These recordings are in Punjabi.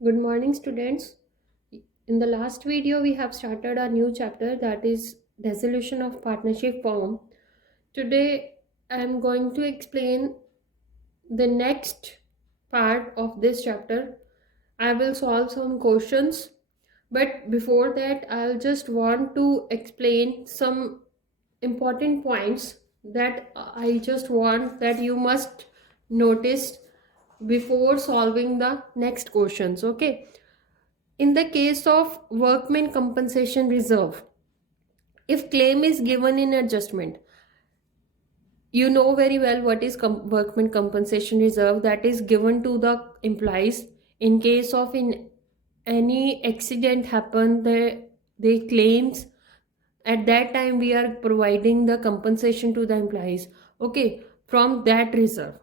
Good morning, students. In the last video, we have started a new chapter, that is dissolution of partnership form. Today, I am going to explain the next part of this chapter. I will solve some questions, but before that, I'll just want to explain some important points that I just want that you must notice before solving the next questions. Okay, in the case of workman compensation reserve, if claim is given in adjustment, you know very well what is workman compensation reserve. That is given to the employees in case of in any accident happen, they claims. At that time we are providing the compensation to the employees, okay, from that reserve.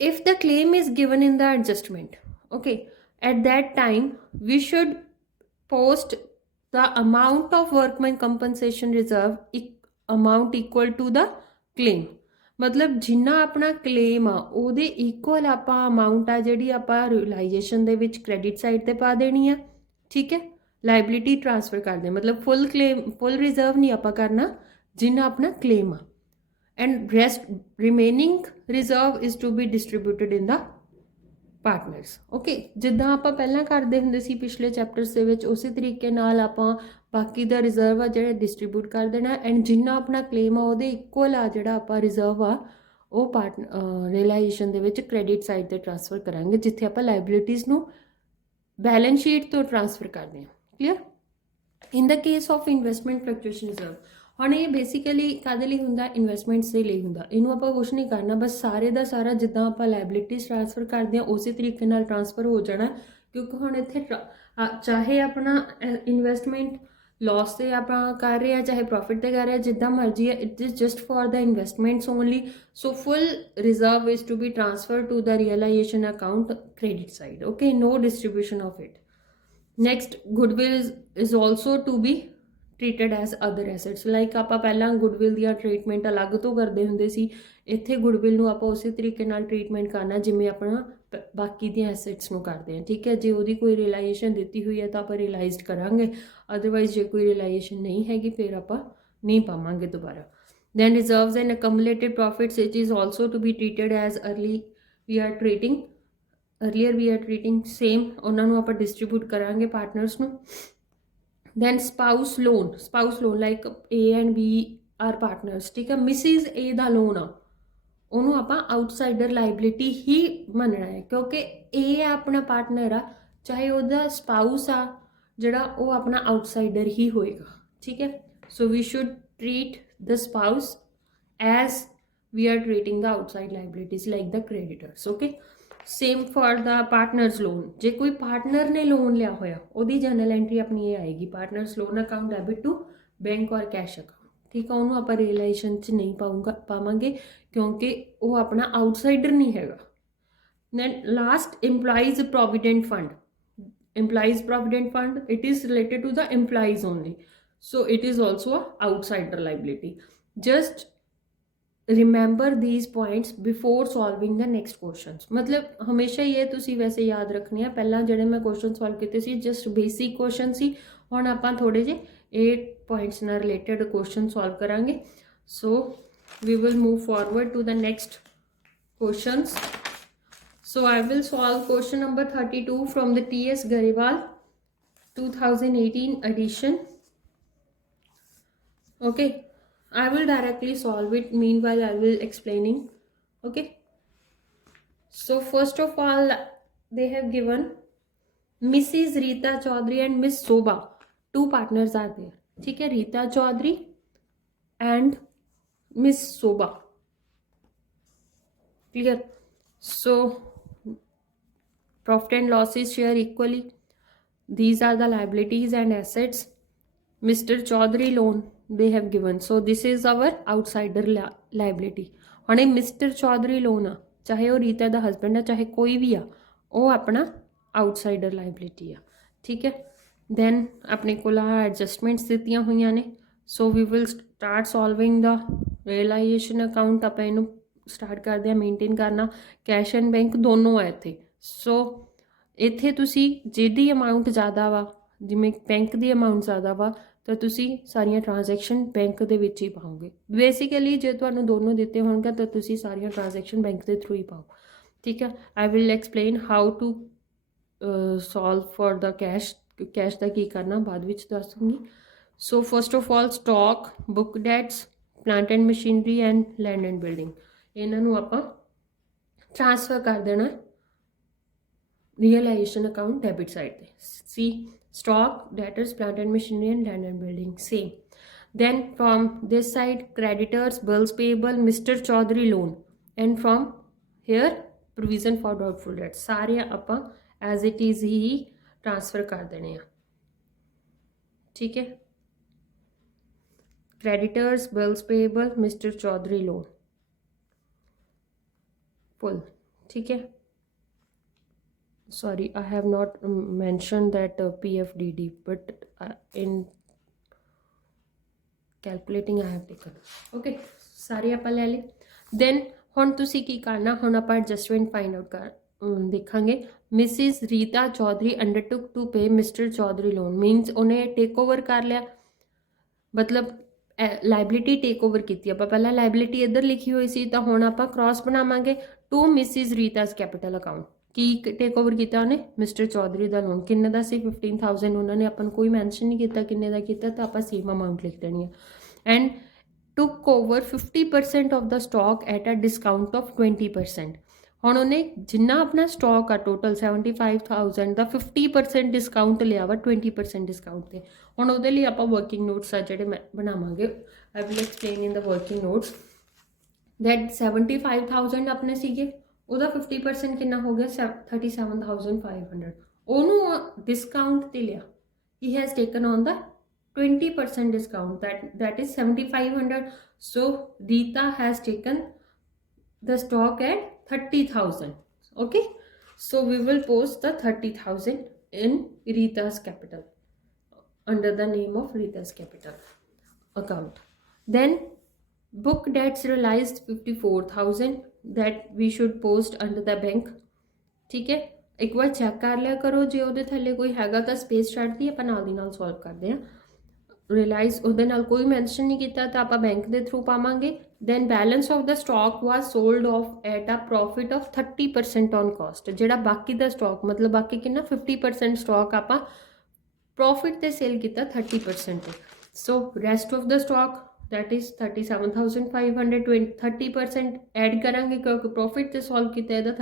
If the claim is given in the adjustment, okay, at that time we should post the amount of workman compensation reserve amount equal to the claim. मतलब जिन्ना अपना क्लेम आ ਉਹਦੇ ਇਕੁਅਲ ਆਪਾਂ ਅਮਾਉਂਟ ਆ ਜਿਹੜੀ ਆਪਾਂ ਰਿਲਾਈਜੇਸ਼ਨ ਦੇ ਵਿੱਚ ਕ੍ਰੈਡਿਟ ਸਾਈਡ ਤੇ ਪਾ ਦੇਣੀ ਆ। ਠੀਕ ਹੈ, ਲਾਇਬਿਲਿਟੀ ਟ੍ਰਾਂਸਫਰ ਕਰਦੇ ਮਤਲਬ ਫੁੱਲ ਕਲੇਮ ਫੁੱਲ ਰਿਜ਼ਰਵ ਨਹੀਂ ਆਪਾਂ ਕਰਨਾ ਜਿੰਨਾ ਆਪਣਾ ਕਲੇਮ ਆ, and rest remaining reserve is to be distributed in the partners. Okay, ਜਿੱਦਾਂ ਆਪਾਂ ਪਹਿਲਾਂ ਕਰਦੇ ਹੁੰਦੇ ਸੀ ਪਿਛਲੇ ਚੈਪਟਰਸ ਦੇ ਵਿੱਚ, ਉਸੇ ਤਰੀਕੇ ਨਾਲ ਆਪਾਂ ਬਾਕੀ ਦਾ ਰਿਜ਼ਰਵ ਆ ਜਿਹੜਾ ਡਿਸਟਰੀਬਿਊਟ ਕਰ ਦੇਣਾ, ਐਂਡ ਜਿੰਨਾ ਆਪਣਾ ਕਲੇਮ ਆ ਉਹਦੇ ਇਕੁਅਲ ਆ ਜਿਹੜਾ ਆਪਾਂ ਰਿਜ਼ਰਵ ਆ ਉਹ ਰਿਲਾਈਜੇਸ਼ਨ ਦੇ ਵਿੱਚ ਕ੍ਰੈਡਿਟ ਸਾਈਡ ਤੇ ਟ੍ਰਾਂਸਫਰ ਕਰਾਂਗੇ, ਜਿੱਥੇ ਆਪਾਂ ਲਾਇਬਿਲਿਟੀਜ਼ ਨੂੰ ਬੈਲੈਂਸ ਸ਼ੀਟ ਤੋਂ ਟ੍ਰਾਂਸਫਰ ਕਰਦੇ ਹਾਂ। Clear? In the case of investment fluctuation reserve, ਹੁਣ ਇਹ ਬੇਸਿਕਲੀ ਕਾਹਦੇ ਲਈ ਹੁੰਦਾ? ਇਨਵੈਸਟਮੈਂਟਸ ਦੇ ਲਈ ਹੁੰਦਾ। ਇਹਨੂੰ ਆਪਾਂ ਕੁਛ ਨਹੀਂ ਕਰਨਾ, ਬਸ ਸਾਰੇ ਦਾ ਸਾਰਾ ਜਿੱਦਾਂ ਆਪਾਂ ਲਾਇਬਿਲਿਟੀਜ਼ ਟ੍ਰਾਂਸਫਰ ਕਰਦੇ ਹਾਂ ਉਸੇ ਤਰੀਕੇ ਨਾਲ ਟ੍ਰਾਂਸਫਰ ਹੋ ਜਾਣਾ, ਕਿਉਂਕਿ ਹੁਣ ਇੱਥੇ ਚਾਹੇ ਆਪਣਾ ਇਨਵੈਸਟਮੈਂਟ ਲॉस ਤੇ ਆਪਾਂ ਕਰ ਰਹੇ ਹਾਂ ਚਾਹੇ ਪ੍ਰੋਫਿਟ ਤੇ ਕਰ ਰਹੇ ਹਾਂ, ਜਿੱਦਾਂ ਮਰਜ਼ੀ ਹੈ, it is just for the investments only. So full reserve is to be transfer to the realisation account credit side. Okay, no distribution of it. Next, goodwill is also to be treated as other assets. Like ਆਪਾਂ ਪਹਿਲਾਂ ਗੁੱਡਵਿਲ ਦੀਆਂ ਟ੍ਰੀਟਮੈਂਟ ਅਲੱਗ ਤੋਂ ਕਰਦੇ ਹੁੰਦੇ ਸੀ, ਇੱਥੇ ਗੁੱਡਵਿਲ ਨੂੰ ਆਪਾਂ ਉਸੇ ਤਰੀਕੇ ਨਾਲ ਟ੍ਰੀਟਮੈਂਟ ਕਰਨਾ ਜਿਵੇਂ ਆਪਣਾ ਬਾਕੀ ਦੀਆਂ ਐਸੈਟਸ ਨੂੰ ਕਰਦੇ ਹਾਂ। ਠੀਕ ਹੈ, ਜੇ ਉਹਦੀ ਕੋਈ ਰਿਲਾਈਜੇਸ਼ਨ ਦਿੱਤੀ ਹੋਈ ਹੈ ਤਾਂ ਆਪਾਂ ਰਿਲਾਈਜ਼ਡ ਕਰਾਂਗੇ, ਅਦਰਵਾਈਜ਼ ਜੇ ਕੋਈ ਰਿਲਾਈਜੇਸ਼ਨ ਨਹੀਂ ਹੈਗੀ ਫਿਰ ਆਪਾਂ ਨਹੀਂ ਪਾਵਾਂਗੇ ਦੁਬਾਰਾ। then reserves and accumulated profits, it is also to be treated as earlier we are treating same, ਉਹਨਾਂ ਨੂੰ ਆਪਾਂ ਡਿਸਟ੍ਰੀਬਿਊਟ ਕਰਾਂਗੇ ਪਾਰਟਨਰਸ ਨੂੰ। then spouse loan like A and B are partners, ਠੀਕ ਹੈ, ਮਿਸਿਸ A ਦਾ ਲੋਨ ਆ ਉਹਨੂੰ ਆਪਾਂ ਆਊਟਸਾਈਡਰ ਲਾਇਬਿਲਿਟੀ ਹੀ ਮੰਨਣਾ ਹੈ, ਕਿਉਂਕਿ A ਆਪਣਾ ਪਾਰਟਨਰ ਆ, ਚਾਹੇ ਉਹਦਾ ਸਪਾਊਸ ਆ ਜਿਹੜਾ ਉਹ ਆਪਣਾ ਆਊਟਸਾਈਡਰ ਹੀ ਹੋਏਗਾ। ਠੀਕ ਹੈ, so we should treat the spouse as we are treating the outside liabilities like the creditors. Okay, same for the partners loan. ਜੇ ਕੋਈ ਪਾਰਟਨਰ ਨੇ ਲੋਨ ਲਿਆ ਹੋਇਆ ਉਹਦੀ ਜਰਨਲ ਐਂਟਰੀ ਆਪਣੀ ਇਹ ਆਏਗੀ, partners loan account debit to bank ਔਰ ਕੈਸ਼ ਅਕਾਊਂਟ। ਠੀਕ ਆ, ਉਹਨੂੰ ਆਪਾਂ ਰਿਲੇਸ਼ਨ 'ਚ ਨਹੀਂ ਪਾਵਾਂਗੇ ਕਿਉਂਕਿ ਉਹ ਆਪਣਾ ਆਊਟਸਾਈਡਰ ਨਹੀਂ ਹੈਗਾ। then last, employees provident fund. Employees provident fund, it is related to the employees only, so it is also a outsider liability. Just remember these points before solving the next questions. मतलब हमेशा ये तुसी वैसे याद रखने हैं, पहला ਜਿਹੜੇ मैं क्वेश्चन सॉल्व ਕੀਤੇ ਸੀ जस्ट बेसिक क्वेश्चन ਸੀ, ਹੁਣ ਆਪਾਂ ਥੋੜੇ ਜਿਹੇ 8 points ਨਾਲ related question solve ਕਰਾਂਗੇ। so we will move forward to the next questions. so I will solve question number 32 from the TS Garewal 2018 edition. okay, I will directly solve it, meanwhile I will explaining. okay, so first of all they have given Mrs. Rita Chaudhary and Miss Sobha, two partners are there. ठीक है, Rita Chaudhary and Miss Sobha. clear? so profit and losses share equally. These are the liabilities and assets. Mr. Chaudhary loan they have given, so this is our outsider liability. ਹੁਣ ਇਹ ਮਿਸਟਰ ਚੌਧਰੀ ਲੋਨ ਆ, ਚਾਹੇ ਉਹ ਰੀਤਾ ਦਾ ਹਸਬੈਂਡ ਆ ਚਾਹੇ ਕੋਈ ਵੀ ਆ, ਉਹ ਆਪਣਾ ਆਊਟਸਾਈਡਰ ਲਾਇਬਿਲਿਟੀ ਆ। ਠੀਕ ਹੈ, ਦੈਨ ਆਪਣੇ ਕੋਲ ਆ ਐਡਜਸਟਮੈਂਟਸ ਦਿੱਤੀਆਂ ਹੋਈਆਂ ਨੇ। So we will start solving the realisation account. ਆਪਾਂ ਇਹਨੂੰ ਸਟਾਰਟ ਕਰਦੇ ਹਾਂ ਮੇਨਟੇਨ ਕਰਨਾ। ਕੈਸ਼ ਐਂਡ ਬੈਂਕ ਦੋਨੋਂ ਆ ਇੱਥੇ। ਸੋ ਇੱਥੇ ਤੁਸੀਂ ਜਿਹਦੀ ਅਮਾਊਂਟ ਜ਼ਿਆਦਾ ਵਾ, ਜਿਵੇਂ ਬੈਂਕ ਦੀ ਅਮਾਊਂਟ ਜ਼ਿਆਦਾ ਵਾ, ਤਾਂ ਤੁਸੀਂ ਸਾਰੀਆਂ ਟ੍ਰਾਂਜੈਕਸ਼ਨ ਬੈਂਕ ਦੇ ਵਿੱਚ ਹੀ ਪਾਓਗੇ। ਬੇਸਿਕਲੀ ਜੇ ਤੁਹਾਨੂੰ ਦੋਨੋਂ ਦਿੱਤੇ ਹੋਣਗੇ ਤਾਂ ਤੁਸੀਂ ਸਾਰੀਆਂ ਟ੍ਰਾਂਜੈਕਸ਼ਨ ਬੈਂਕ ਦੇ ਥਰੂ ਹੀ ਪਾਓ। ਠੀਕ ਹੈ, I will explain how to solve for the cash ਦਾ ਕੀ ਕਰਨਾ ਬਾਅਦ ਵਿੱਚ ਦੱਸ ਦੂੰਗੀ। So first of all stock, book debts, plant and machinery and land and building, ਇਹਨਾਂ ਨੂੰ ਆਪਾਂ ਟ੍ਰਾਂਸਫਰ ਕਰ ਦੇਣਾ realization account debit side. See, stock, debtors, plant and machinery and land and building, same. Then from this side, creditors, bills payable, Mr. Chaudhary loan, and from here provision for doubtful debts, सारे ਆਪਾਂ as it is he transfer कर देने हैं। ठीक है, creditors, bills payable, Mr. Chaudhary loan, full। ठीक है, sorry, I have not mentioned that PFDD, but in calculating I have taken। okay, सारे ਆਪਾਂ ਲੈ ਲਏ। then ਹੁਣ ਤੁਸੀਂ ਕੀ ਕਰਨਾ, ਹੁਣ ਆਪਾਂ ਐਡਜਸਟਮੈਂਟ ਫਾਈਂਡ ਆਊਟ ਕਰ ਦੇਖਾਂਗੇ। Mrs Rita Chaudhary undertook to pay Mr Chaudhary loan, means ਉਹਨੇ ਟੇਕ ਓਵਰ ਕਰ ਲਿਆ, ਮਤਲਬ ਲਾਇਬਿਲਿਟੀ ਟੇਕ ਓਵਰ ਕੀਤੀ। ਆਪਾਂ ਪਹਿਲਾਂ ਲਾਇਬਿਲਿਟੀ ਇੱਧਰ ਲਿਖੀ ਹੋਈ ਸੀ, ਤਾਂ ਹੁਣ ਆਪਾਂ ਕ੍ਰਾਸ ਬਣਾਵਾਂਗੇ to Mrs Rita's capital account. ਕੀ ਟੇਕ ਓਵਰ ਕੀਤਾ ਉਹਨੇ? ਮਿਸਟਰ ਚੌਧਰੀ ਦਾ ਲੋਨ। ਕਿੰਨੇ ਦਾ ਸੀ? 15,000। ਉਹਨਾਂ ਨੇ ਆਪਾਂ ਨੂੰ ਕੋਈ ਮੈਂਸ਼ਨ ਨਹੀਂ ਕੀਤਾ ਕਿੰਨੇ ਦਾ ਕੀਤਾ, ਤਾਂ ਆਪਾਂ ਸੇਮ ਅਮਾਊਂਟ ਲਿਖ ਦੇਣੀ ਹੈ। And took over 50% of the stock at a discount of 20%। ਹੁਣ ਉਹਨੇ ਜਿੰਨਾ ਆਪਣਾ ਸਟਾਕ ਆ ਟੋਟਲ 75,000 ਦਾ 50% ਡਿਸਕਾਊਂਟ ਲਿਆ ਵਾ 20% ਡਿਸਕਾਊਂਟ 'ਤੇ। ਹੁਣ ਉਹਦੇ ਲਈ ਆਪਾਂ ਵਰਕਿੰਗ ਨੋਟਸ ਆ ਜਿਹੜੇ ਬਣਾਵਾਂਗੇ। ਆਈ will explain in the working notes that 75,000 ਆਪਣੇ ਸੀਗੇ, ਉਹਦਾ 50% ਕਿੰਨਾ ਹੋ ਗਿਆ? 37,500। ਉਹਨੂੰ ਡਿਸਕਾਊਂਟ 'ਤੇ ਲਿਆ। He has taken on the 20% discount, that is 7,500. so Rita has taken the stock at 30,000. okay, so we will post the 30,000 in Rita's capital under the name of Rita's capital account. Then book debts realized 54,000, that we should post under the bank। ठीक है, एक बार चेक कर लिया करो, जे ਉਹਦੇ ਥੱਲੇ ਕੋਈ ਹੈਗਾ ਤਾਂ ਸਪੇਸ ਛੱਡਦੀ ਆਪਾਂ ਨਾਲ ਦੀ ਨਾਲ ਸੋਲਵ ਕਰਦੇ ਹਾਂ। ਰਿਲਾਈਜ਼ ਉਹਦੇ ਨਾਲ ਕੋਈ ਮੈਂਸ਼ਨ ਨਹੀਂ ਕੀਤਾ ਤਾਂ ਆਪਾਂ ਬੈਂਕ ਦੇ ਥਰੂ ਪਾਵਾਂਗੇ। Then balance of the stock was sold off at a profit of 30% on cost. ਜਿਹੜਾ ਬਾਕੀ ਦਾ ਸਟਾਕ, ਮਤਲਬ ਬਾਕੀ ਕਿੰਨਾ 50% ਸਟਾਕ ਆਪਾਂ ਪ੍ਰੋਫਿਟ ਤੇ ਸੇਲ ਕੀਤਾ 30% ਤੇ। So rest of the stock that is 37,500, 30% add ਕਰਾਂਗੇ ਕਿਉਂਕਿ ਪ੍ਰੋਫਿਟ ਤੇ ਸੋਲਵ ਕੀਤਾ ਇਹਦਾ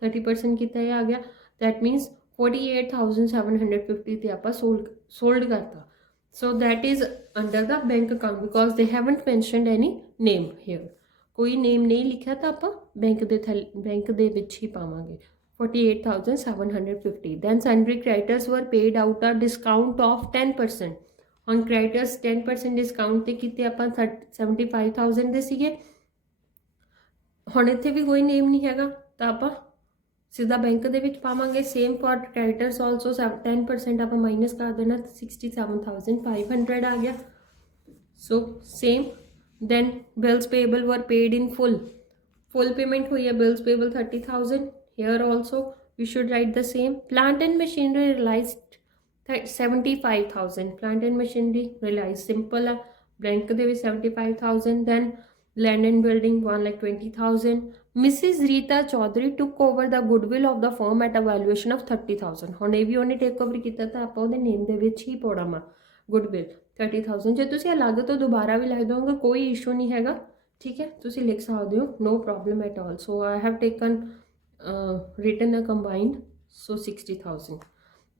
30% ਕੀਤਾ ਇਹ ਆ ਗਿਆ। ਦੈਟ ਮੀਨਸ 48,750 ਤੇ ਆਪਾਂ ਸੋਲਡ ਕਰਤਾ। so that is under the bank account because they haven't mentioned any name here। ਕੋਈ name ਨਹੀਂ ਲਿਖਿਆ ਤਾਂ ਆਪਾਂ ਬੈਂਕ ਦੇ ਵਿੱਚ ਹੀ ਪਾਵਾਂਗੇ 48,750। then sundry creditors were paid out a discount of 10%। on creditors 10% discount ਤੇ ਕੀਤੇ ਆਪਾਂ 75,000 ਦੇ ਸੀਗੇ। ਹੁਣ ਇੱਥੇ ਵੀ ਕੋਈ ਨੇਮ ਨਹੀਂ ਹੈਗਾ ਤਾਂ ਆਪਾਂ ਸਿੱਧਾ ਬੈਂਕ ਦੇ ਵਿੱਚ ਪਾਵਾਂਗੇ। ਸੇਮ ਫॉर ਕ੍ਰੈਡੀਟਰਸ ਆਲਸੋ 10% ਆਪਾਂ ਮਾਈਨਸ ਕਰ ਦੇਣਾ 67,500 ਆ ਗਿਆ। So same. Then bills payable were paid in full payment ਹੋਈ ਹੈ bills payable 30,000। Here also we should write the same. Plant and machinery realised 75,000 plant and machinery realise simple ਆ ਬੈਂਕ ਦੇ ਵਿੱਚ 75,000। Then land and building 1,20,000। Mrs. Rita Chaudhary took over the goodwill of the firm at a valuation of 30,000। ਹੁਣ ਇਹ ਵੀ ਉਹਨੇ ਟੇਕ ਓਵਰ ਕੀਤਾ ਤਾਂ ਆਪਾਂ ਉਹਦੇ ਨੇਮ ਦੇ ਵਿੱਚ ਹੀ ਪਾਉਣਾ ਵਾ ਗੁੱਡਵਿਲ 30,000। ਜੇ ਤੁਸੀਂ ਅਲੱਗ ਤੋਂ ਦੁਬਾਰਾ ਵੀ ਲਿਖ ਦੋਗੇ ਕੋਈ ਇਸ਼ੂ ਨਹੀਂ ਹੈਗਾ। ਠੀਕ ਹੈ, ਤੁਸੀਂ ਲਿਖ ਸਕਦੇ ਹੋ, no problem at all। so I have taken written a combined, so 60,000।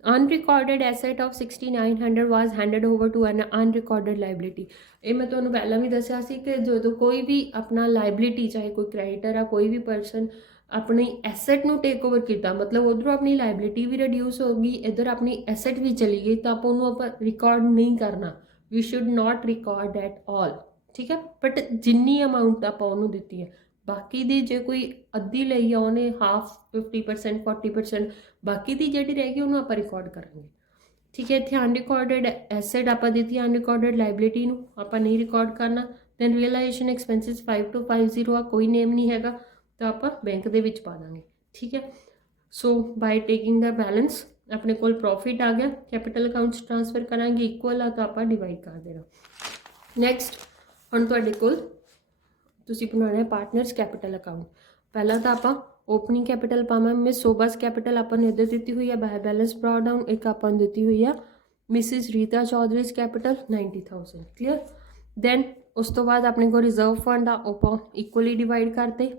unrecorded asset of 6,900 was handed over to an unrecorded liability। ਇਹ ਮੈਂ ਤੁਹਾਨੂੰ ਪਹਿਲਾਂ ਵੀ ਦੱਸਿਆ ਸੀ ਕਿ ਜਦੋਂ ਕੋਈ ਵੀ ਆਪਣਾ ਲਾਇਬਿਲਿਟੀ, ਚਾਹੇ ਕੋਈ ਕ੍ਰੈਡੀਟਰ ਆ ਕੋਈ ਵੀ ਪਰਸਨ ਆਪਣੀ ਐਸੈਟ ਨੂੰ ਟੇਕ ਓਵਰ ਕੀਤਾ, ਮਤਲਬ ਉਧਰੋਂ ਆਪਣੀ ਲਾਇਬਿਲਿਟੀ ਵੀ ਰਿਡਿਊਸ ਹੋ ਗਈ, ਇੱਧਰ ਆਪਣੀ ਐਸੈਟ ਵੀ ਚਲੀ ਗਈ, ਤਾਂ ਆਪਾਂ ਉਹਨੂੰ ਆਪਾਂ ਰਿਕਾਰਡ ਨਹੀਂ ਕਰਨਾ। We should not record at all. ਠੀਕ ਹੈ, ਬਟ ਜਿੰਨੀ ਅਮਾਊਂਟ ਆਪਾਂ ਉਹਨੂੰ ਦਿੱਤੀ ਹੈ, ਬਾਕੀ ਦੀ ਜੇ ਕੋਈ ਅੱਧੀ ਲਈ ਆ ਉਹਨੇ ਹਾਫ 50% 40%, ਬਾਕੀ ਦੀ ਜਿਹੜੀ ਰਹਿ ਗਈ ਉਹਨੂੰ ਆਪਾਂ ਰਿਕਾਰਡ ਕਰਾਂਗੇ। ਠੀਕ ਹੈ, ਇੱਥੇ ਅਨਰਿਕਾਰਡਡ ਐਸੈਟ ਆਪਾਂ ਦਿੱਤੀ, ਅਨਰਿਕਾਰਡਡ ਲਾਇਬਿਲਿਟੀ ਨੂੰ ਆਪਾਂ ਨਹੀਂ ਰਿਕਾਰਡ ਕਰਨਾ। ਦੈਨ ਰੀਅਲਾਈਜੇਸ਼ਨ ਐਕਸਪੈਂਸਿਸ 5250 ਆ, ਕੋਈ ਨੇਮ ਨਹੀਂ ਹੈਗਾ ਤਾਂ ਆਪਾਂ ਬੈਂਕ ਦੇ ਵਿੱਚ ਪਾ ਦਾਂਗੇ। ਠੀਕ ਹੈ, सो बाय टेकिंग द बैलेंस अपने कोल प्रॉफिट आ गया, कैपिटल अकाउंट्स ट्रांसफर करांगे इक्वल आ तो आप डिवाइड कर देना। नैक्सट हुण तुहाडे कोल तुसीं बनाना है पार्टनर्स कैपिटल अकाउंट। पहला तो आप ओपनिंग कैपिटल पावांगे, मिस सोबास कैपिटल आपां ने इधर दी हुई है बाय बैलेंस ड्रॉ डाउन, एक आपां दी हुई है Mrs Rita Chaudhary's capital 90,000 clear. Then उस तो बाद अपने को रिजर्व फंड आ इक्वली डिवाइड करते,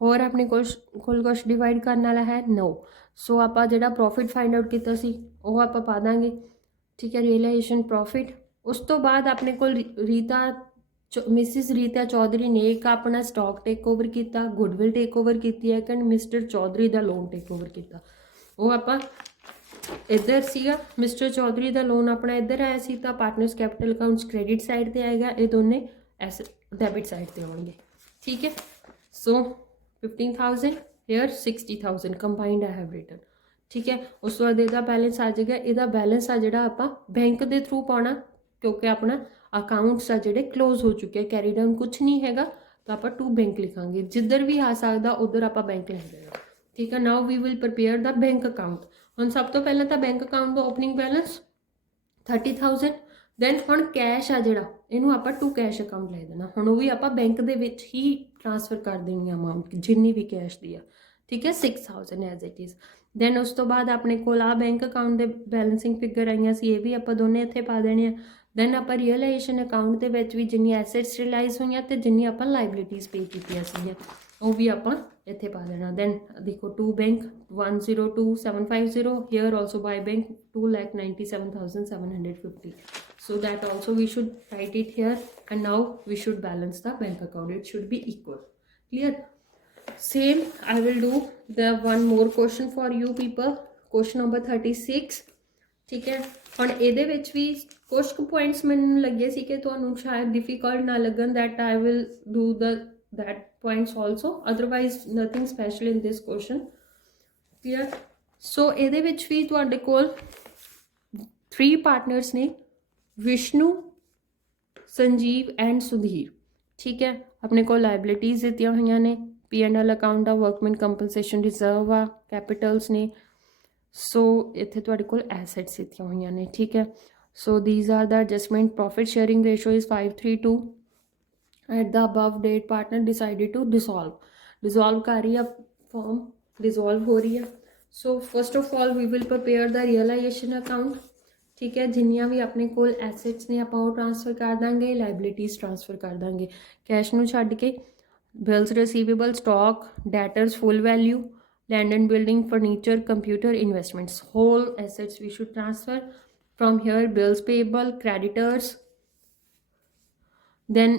और अपने कुछ डिवाइड करने वाला है 9। सो आप जो प्रॉफिट फाइंड आउट किया आप पा देंगे, ठीक है, रियलाइजेशन प्रॉफिट। उस तो बाद अपने को रीता मिसिज रीता चौधरी ने एक अपना स्टॉक टेक ओवर किया, गुडविल टेक ओवर की है, कि मिस्टर चौधरी का लोन टेक ओवर किया। वो आप इधर सीगा मिस्टर चौधरी का लोन अपना इधर आया सी, तो partners capital accounts credit side पर आएगा, ये दोनों डेबिट साइड पर आएंगे, ठीक है। So 15,000 here 60,000 combined I have written, ठीक है। उस बाद इसका बैलेंस आ जाएगा, यदा बैलेंस आ जोड़ा आप बैंक के थ्रू पाना, क्योंकि अपना अकाउंट्स आ जोड़े क्लोज हो चुके हैं, कैरी डाउन कुछ नहीं है, तो आप टू बैंक लिखांगे, जिधर भी आ सकता उधर आप बैंक लिख देना, ठीक है। Now we will prepare the bank account. हम सब तो पहले तो बैंक अकाउंट का ओपनिंग बैलेंस 30,000, दैन हम कैश आ जोड़ा इनू आप टू कैश अकाउंट ले देना, हम वो भी आप बैंक के ही ट्रांसफर कर देनी अमाउंट जिन्नी भी कैश दी है, ठीक है, 6,000 एज इट इज़। दैन उस तो बाद अपने को आ बैंक अकाउंट के बैलेंसिंग फिगर आई सी, ये भी आप दोनों इतने पा देने। दैन आप रियलाइजेशन अकाउंट के भी जिन्नी एसेट्स रियलाइज हुई तो जिन्नी आप लाइबिलिटीज़ पे की वो भी आप इतने पा देना। दैन देखो to bank 102,750, here also by bank 2,97,750, so that also we should write it here, and now we should balance the bank account, it should be equal, clear। Same I will do the one more question for you people, question number 36, ठीक है। ਹੁਣ ਇਹਦੇ ਵਿੱਚ ਵੀ ਕੁਝ ਕੁ ਪੁਆਇੰਟਸ ਮੈਨੂੰ ਲੱਗੇ ਸੀ ਕਿ ਤੁਹਾਨੂੰ ਸ਼ਾਇਦ ਡਿਫਿਕਲਟ ਨਾ ਲੱਗਣ, that I will do that points also, otherwise nothing special in this question, clear। so ਇਹਦੇ ਵਿੱਚ ਵੀ ਤੁਹਾਡੇ ਕੋਲ 3 ਪਾਰਟਨਰਸ ਨੇ, विष्णु, संजीव एंड सुधीर, ठीक है। अपने को लाइबिलिटीज़ दी हुई ने, P&L अकाउंट आ, वर्कमैन कंपनसेशन रिजर्व आ, कैपिटल्स ने, सो इत्थे तुहाडे कोल एसेट्स दी हुई ने, ठीक है। So these are the adjustment, profit sharing ratio is 5:3:2 at the above date partner decided to dissolve कर रही है, फॉर्म डिसॉल्व हो रही है। So first of all we will prepare the realisation account, ठीक है। जिन्नियां भी अपने कोल एसेट्स ने आप ट्रांसफर कर देंगे, लाइबिलिटीज़ ट्रांसफर कर देंगे, कैश नूं छड्ड के bills receivable, stock, debtors full value, land and building, furniture, computer, investments, whole assets we should transfer from here, bills payable, creditors. Then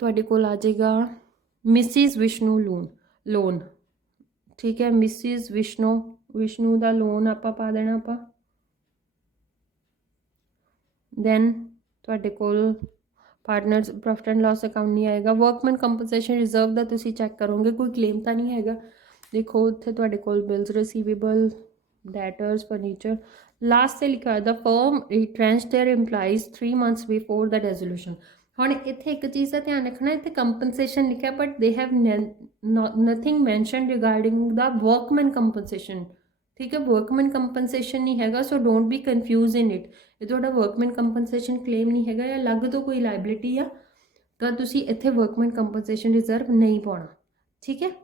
तुहाडे कोल आ जाएगा मिसिज विष्णु लोन, ठीक है। मिसिज विष्णु का लोन आप पा देना आप। दैन तुहाडे कोल partners profit and loss account नहीं आएगा, वर्कमैन कंपनसेशन रिजर्व का तुसीं चैक करोगे, कोई क्लेम तो नहीं है। देखो इत्थे तुहाडे कोल bills receivable, debtors, furniture, last से लिखा है the firm retrenched their employees 3 months before the resolution. हुण इत्थे एक चीज़ का ध्यान रखना, इत्थे कंपनसेशन लिखा, but they have nothing mention regarding the workman compensation, ठीक है। वर्कमैन कंपनसेशन नहीं हैगा, so don't be confuse in it, ये तुहाडा वर्कमैन कंपनसेशन क्लेम नहीं हैगा, या अलग तो कोई लाइबिलिटी आ, तो तुसीं इत्थे वर्कमैन कंपनसेशन रिजर्व नहीं पाउणा, ठीक है।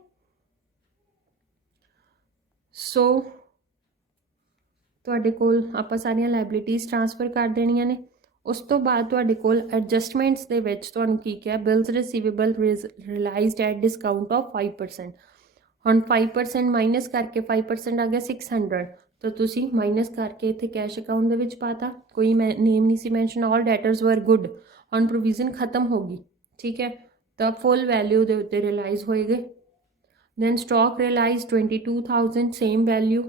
सो तुहाडे कोल आपां सारियां लाइबिलिटीज़ ट्रांसफर कर देनियां ने। उस तो बाद तुहाडे कोल एडजस्टमेंट्स दे विच तुहानूं की क्या, bills receivable realised at discount of 5%। हम 5% माइनस करके 5% आ गया 600, तो तुसी माइनस करके इत्थे कैश अकाउंट दे विच पाता, कोई नेम नहीं सी mention, all debtors were good, हम प्रोविजन खत्म होगी, ठीक है। तो फुल वैल्यू दे उत्ते रियलाइज होए गए। Then stock realise 22,000, same value,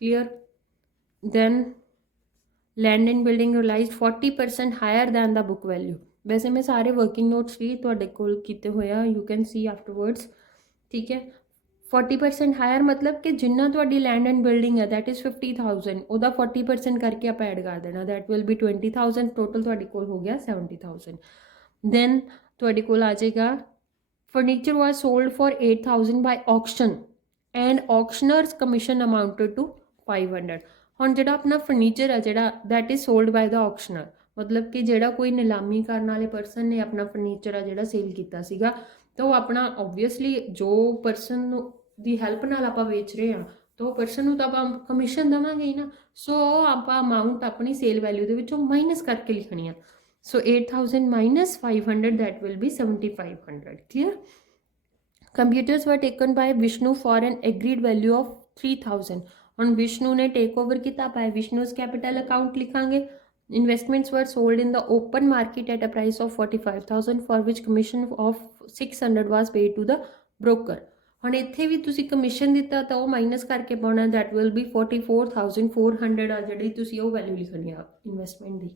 clear. Then land and building realise 40% higher than the book value. वैसे मैं सारे वर्किंग नोट्स भी तुहाडे कोल कीते होए आ, यू कैन सी आफ्टरवर्ड्स, ठीक है। 40% हायर मतलब कि जिन्ना तुहाडी लैंड एंड बिल्डिंग है दैट इज़ 50,000, उहदा 40% करके आप ऐड कर देना, दैट विल बी 20,000, टोटल तुहाडे कोल हो गया 70,000। दैन तुहाडे कोल आ जाएगा furniture was sold for 8,000 by auction and auctioneers commission amounted to 500। ਹੁਣ ਜਿਹੜਾ ਆਪਣਾ ਫਰਨੀਚਰ ਹੈ ਜਿਹੜਾ that is sold by the auctioneer, मतलब कि ਜਿਹੜਾ ਕੋਈ नीलामी ਕਰਨ ਵਾਲੇ ਪਰਸਨ ਨੇ ਆਪਣਾ ਫਰਨੀਚਰ ਆ ਜਿਹੜਾ ਸੇਲ ਕੀਤਾ ਸੀਗਾ ਤਾਂ ਉਹ ਆਪਣਾ ਓਬਵੀਅਸਲੀ ਜੋ ਪਰਸਨ ਦੀ ਹੈਲਪ ਨਾਲ ਆਪਾਂ ਵੇਚ ਰਹੇ ਹਾਂ ਤਾਂ ਉਹ ਪਰਸਨ ਨੂੰ ਤਾਂ ਆਪਾਂ ਕਮਿਸ਼ਨ ਦੇਵਾਂਗੇ ਹੀ ਨਾ। ਸੋ ਆਪਾਂ ਅਮਾਊਂਟ ਆਪਣੀ ਸੇਲ ਵੈਲਿਊ ਦੇ ਵਿੱਚੋਂ ਮਾਈਨਸ ਕਰਕੇ ਲਿਖਣੀ ਆ। So 8000 minus 500 that will be 7500। Clear? Computers were taken by Vishnu for an agreed value of 3000। हम विष्णु ने टेक ओवर किया बाय विष्णुज कैपिटल अकाउंट लिखांगे। Investments were sold in the open market at a price of 45,000 for which commission of 600 was paid to the broker. हम इत्थे भी तुसी कमीशन दिता तो वो माइनस करके पाना, दैट विल बी 44,400 आ जिहड़ी तुसी वो वैल्यू लिखनी आ इन्वेस्टमेंट दी।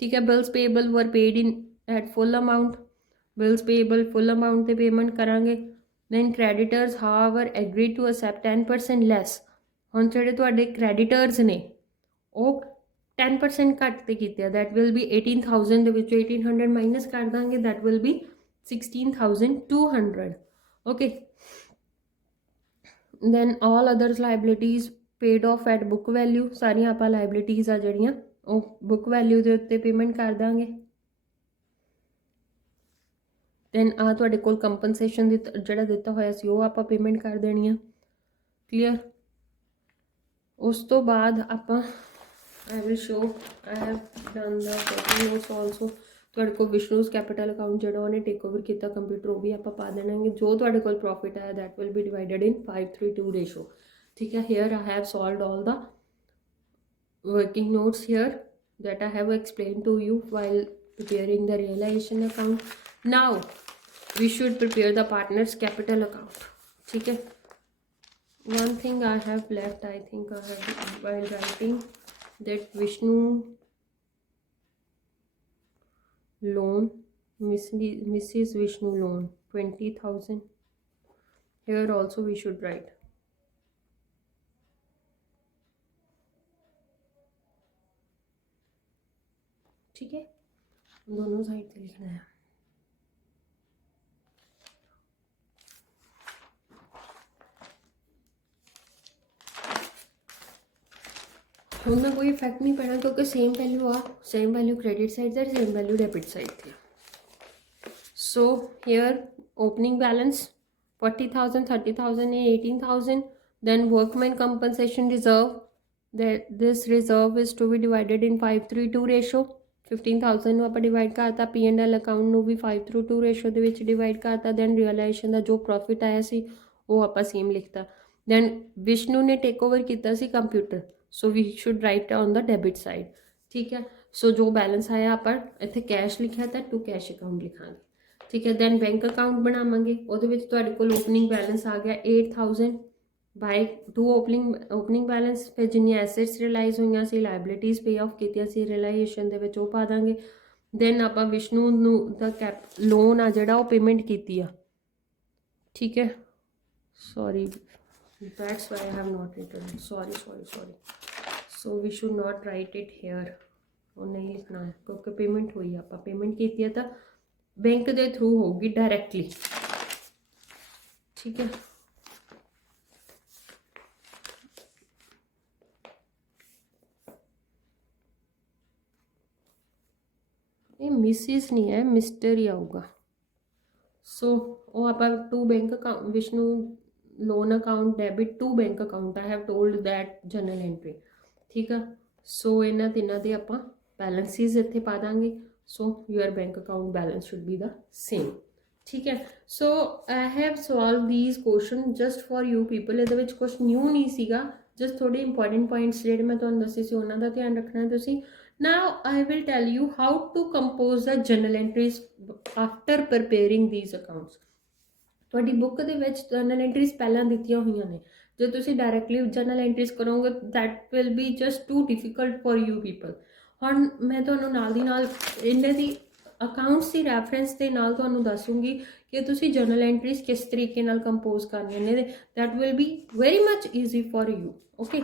ठीक है। Bills payable were paid in at full amount, bills payable full amount ते पेमेंट करांगे। then creditors however agreed to accept 10% less। ਹੁਣ ਜਿਹੜੇ ਤੁਹਾਡੇ ਕ੍ਰੈਡੀਟਰਸ ਨੇ ਉਹ 10% ਘੱਟ ਤੇ ਕੀਤੇ ਆ, that will be 18,000 ਦੇ ਵਿੱਚੋਂ 1800 ਮਾਈਨਸ ਕਰ ਦਾਂਗੇ, that will be 16,200। okay, then all others liabilities paid off at book value। ਸਾਰੀਆਂ ਆਪਾਂ liabilities ਆ ਜਿਹੜੀਆਂ ਉਹ book value ਦੇ ਉੱਤੇ ਪੇਮੈਂਟ ਕਰ ਦਾਂਗੇ। then ਆ ਤੁਹਾਡੇ ਕੋਲ ਕੰਪਨਸੇਸ਼ਨ ਜਿਹੜਾ ਦਿੱਤਾ ਹੋਇਆ ਸੀ ਉਹ ਆਪਾਂ ਪੇਮੈਂਟ ਕਰ ਦੇਣੀ ਆ। ਕਲੀਅਰ? ਉਸ ਤੋਂ ਬਾਅਦ ਆਪਾਂ I will show I have done the notes also। ਤੁਹਾਡੇ ਕੋਲ ਵਿਸ਼ਨੂਜ਼ ਕੈਪੀਟਲ ਅਕਾਊਂਟ ਜਿਹੜਾ ਉਹਨੇ ਟੇਕ ਓਵਰ ਕੀਤਾ ਕੰਪਿਊਟਰ ਉਹ ਵੀ ਆਪਾਂ ਪਾ ਦੇਣਾਂਗੇ। ਜੋ ਤੁਹਾਡੇ ਕੋਲ ਪ੍ਰੋਫਿਟ ਆਇਆ that will be divided in 5:3 ratio। ਠੀਕ ਹੈ। here I have solved all the working notes here that I have explained to you while preparing the realization account। now we should prepare the partners capital account। ठीक है। one thing I have left, I think I have while writing that Vishnu loan, Mrs. Vishnu loan 20,000, here also we should write। ठीक है। दोनों साइड से लिखना है। उनमें कोई इफेक्ट नहीं पड़ा क्योंकि same value same value credit side थी, सेम वैल्यू डेबिट साइड थी। So here opening balance 40,000, 30,000 and 18,000। then workman compensation reserve, that this reserve is to be divided in 5:2 ratio। 15,000 ਨੂੰ ਆਪਾਂ ਡਿਵਾਈਡ ਕਰਤਾ, P&L ਅਕਾਊਂਟ ਨੂੰ ਵੀ 5:2 ਰੇਸ਼ੋ ਦੇ ਵਿੱਚ ਡਿਵਾਈਡ ਕਰਤਾ। ਦੈਨ ਰਿਅਲਾਈਜੇਸ਼ਨ ਦਾ ਜੋ ਪ੍ਰੋਫਿਟ ਆਇਆ ਸੀ ਉਹ ਆਪਾਂ ਸੇਮ ਲਿਖਤਾ। ਦੈਨ ਵਿਸ਼ਨੂੰ ਨੇ ਟੇਕ ਓਵਰ ਕੀਤਾ ਸੀ computer, so we should write on the debit side. ਠੀਕ ਹੈ। ਸੋ ਜੋ ਬੈਲੈਂਸ ਆਇਆ ਆਪਾਂ ਇੱਥੇ ਕੈਸ਼ ਲਿਖਿਆ ਤਾਂ ਟੂ ਕੈਸ਼ ਅਕਾਊਂਟ ਲਿਖਾਂਗੇ। ਠੀਕ ਹੈ। ਦੈਨ ਬੈਂਕ ਅਕਾਊਂਟ ਬਣਾਵਾਂਗੇ, ਉਹਦੇ ਵਿੱਚ ਤੁਹਾਡੇ ਕੋਲ ਓਪਨਿੰਗ ਬੈਲੈਂਸ ਆ ਗਿਆ 8,000 ਬਾਈ ਟੂ ਓਪਨਿੰਗ ਬੈਲੈਂਸ। ਫਿਰ ਜਿੰਨੀਆਂ ਐਸੈਟਸ ਰਿਲਾਈਜ਼ ਹੋਈਆਂ ਸੀ, ਲਾਇਬਿਲਿਟੀਜ਼ ਪੇ ਆਫ ਕੀਤੀਆਂ ਸੀ ਰਿਲਾਈਜੇਸ਼ਨ ਦੇ ਵਿੱਚ ਉਹ ਪਾ ਦਾਂਗੇ। ਦੈਨ ਆਪਾਂ ਵਿਸ਼ਨੂੰ ਨੂੰ ਦਾ ਲੋਨ ਆ ਜਿਹੜਾ ਉਹ ਪੇਮੈਂਟ ਕੀਤੀ ਆ। ਠੀਕ ਹੈ। Sorry that's why I have not written, sorry। so we should not write it here। ਉਹ ਨਹੀਂ ਲਿਖਣਾ ਹੈ ਕਿਉਂਕਿ ਪੇਮੈਂਟ ਹੋਈ, ਆਪਾਂ ਪੇਮੈਂਟ ਕੀਤੀ ਹੈ ਤਾਂ ਬੈਂਕ ਦੇ ਥਰੂ ਹੋਊਗੀ ਡਾਇਰੈਕਟਲੀ। ਠੀਕ ਹੈ। ਇਹ ਮਿਸਿਸ ਨਹੀਂ ਹੈ, ਮਿਸਟਰ ਹੀ ਆਊਗਾ। ਸੋ ਉਹ ਆਪਾਂ to bank account Vishnu loan account debit to bank account I have told that journal entry. ਠੀਕ ਆ। ਸੋ ਇਹਨਾਂ ਤਿੰਨਾਂ ਦੇ ਆਪਾਂ ਬੈਲੈਂਸਿਸ ਇੱਥੇ ਪਾ ਦਾਂਗੇ। So your bank account balance should be the same. ਠੀਕ ਹੈ। So I have solve these question just for you people. ਇਹਦੇ ਵਿੱਚ ਕੁਛ ਨਿਊ ਨਹੀਂ ਸੀਗਾ, ਜਸਟ ਥੋੜੇ ਇੰਪੋਰਟੈਂਟ ਪੁਆਇੰਟਸ ਜਿਹੜੇ ਮੈਂ ਤੁਹਾਨੂੰ ਦੱਸੇ ਸੀ ਉਹਨਾਂ ਦਾ ਧਿਆਨ ਰੱਖਣਾ ਤੁਸੀਂ। Now I will tell you how to compose the journal entries after preparing these accounts। ਤੁਹਾਡੀ ਬੁੱਕ ਦੇ ਵਿੱਚ ਜਰਨਲ ਐਂਟਰੀਜ਼ ਪਹਿਲਾਂ ਦਿੱਤੀਆਂ ਹੋਈਆਂ ਨੇ, ਜੇ ਤੁਸੀਂ ਡਾਇਰੈਕਟਲੀ ਜਰਨਲ ਐਂਟਰੀਜ਼ ਕਰੋਗੇ that will be just too difficult for you people. ਹੁਣ ਮੈਂ ਤੁਹਾਨੂੰ ਨਾਲ ਦੀ ਨਾਲ ਇਹਨਾਂ ਦੀ ਅਕਾਊਂਟਸ ਦੀ ਰੈਫਰੈਂਸ ਦੇ ਨਾਲ ਤੁਹਾਨੂੰ ਦੱਸੂਗੀ ਕਿ ਤੁਸੀਂ ਜਰਨਲ ਐਂਟਰੀਜ਼ ਕਿਸ ਤਰੀਕੇ ਨਾਲ ਕੰਪੋਜ਼ ਕਰਨੀਆਂ ਨੇ। That will be very much easy for you. Okay.